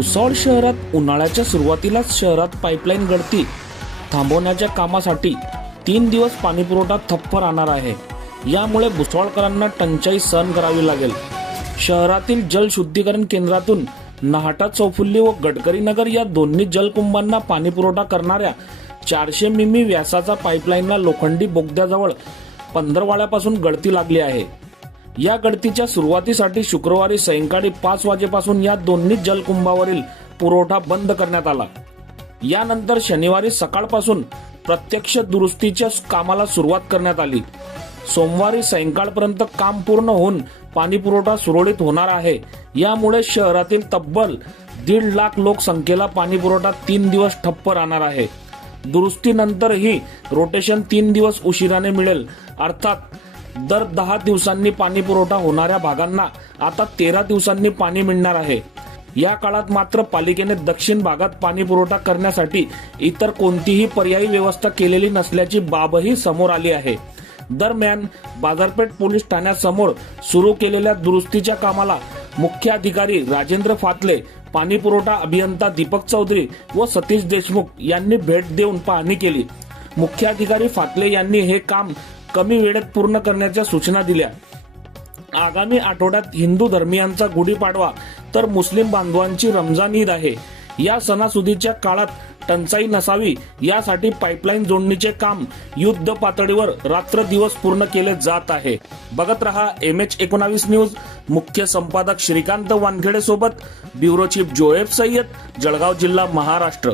भुसावळ शहरात उन्हाळ्याच्या सुरुवातीलाच शहरात पाईपलाईन गळती. थांबवण्याच्या कामासाठी तीन दिवस पाणीपुरवठा थप्प राहणार आहे. यामुळे भुसावळकरांना टंचाई सहन करावी लागेल. शहरातील जलशुद्धीकरण केंद्रातून नाहटा चौफुल्ली व गडकरी नगर या दोन्ही जलकुंभांना पाणीपुरवठा करणाऱ्या चारशे मिमी व्यासाचा पाईपलाईनला लोखंडी बोगद्याजवळ पंधरवाड्यापासून गळती लागली आहे. या गळतीच्या सुरुवातीसाठी शुक्रवारी सायंकाळी पाच वाजेपासून या दोन्ही जलकुंभावरील पुरवठा बंद करण्यात आला. यानंतर शनिवारी सकाळपासून प्रत्यक्ष दुरुस्तीच्या कामाला सुरुवात करण्यात आली. सोमवारी सायंकाळपर्यंत काम पूर्ण होऊन पाणी पुरवठा सुरळीत होणार आहे. यामुळे शहरातील तब्बल दीड लाख लोकसंख्येला पाणी पुरवठा तीन दिवस ठप्प राहणार आहे. दुरुस्तीनंतरही रोटेशन तीन दिवस उशिराने मिळेल. अर्थात दर दहा दिवसांनी पाणी पुरवठा होणाऱ्या भागांना आता तेरा दिवसांनी पाणी मिळणार आहे. या काळात मात्र पालिकेने दक्षिण भागात पाणी पुरवठा करण्यासाठी इतर कोणतीही पर्यायी व्यवस्था केलेली नसल्याची बाबही समोर आली आहे. दरम्यान बाजारपेठ पोलीस ठाण्यासमोर सुरू केलेल्या दुरुस्तीच्या कामाला मुख्य अधिकारी राजेंद्र फातले पाणी पुरवठा अभियंता दीपक चौधरी व सतीश देशमुख यांनी भेट देऊन पाहणी केली. मुख्याधिकारी फातले यांनी हे काम कमी वेळेत पूर्ण करण्याच्या सूचना दिल्या. आगामी आठवड्यात हिंदू धर्मियांचा गुढीपाडवा तर मुस्लिम बांधवांची रमजान ईद आहे. या सणासुदीच्या काळात टंचाई नसावी यासाठी पाईपलाईन जोडणीचे काम युद्ध पातळीवर रात्र दिवस पूर्ण केले जात आहे. बघत रहा एम एच एकोणावीस न्यूज. मुख्य संपादक श्रीकांत वानखेडे सोबत ब्युरो चीफ जोएब सय्यद जळगाव जिल्हा महाराष्ट्र.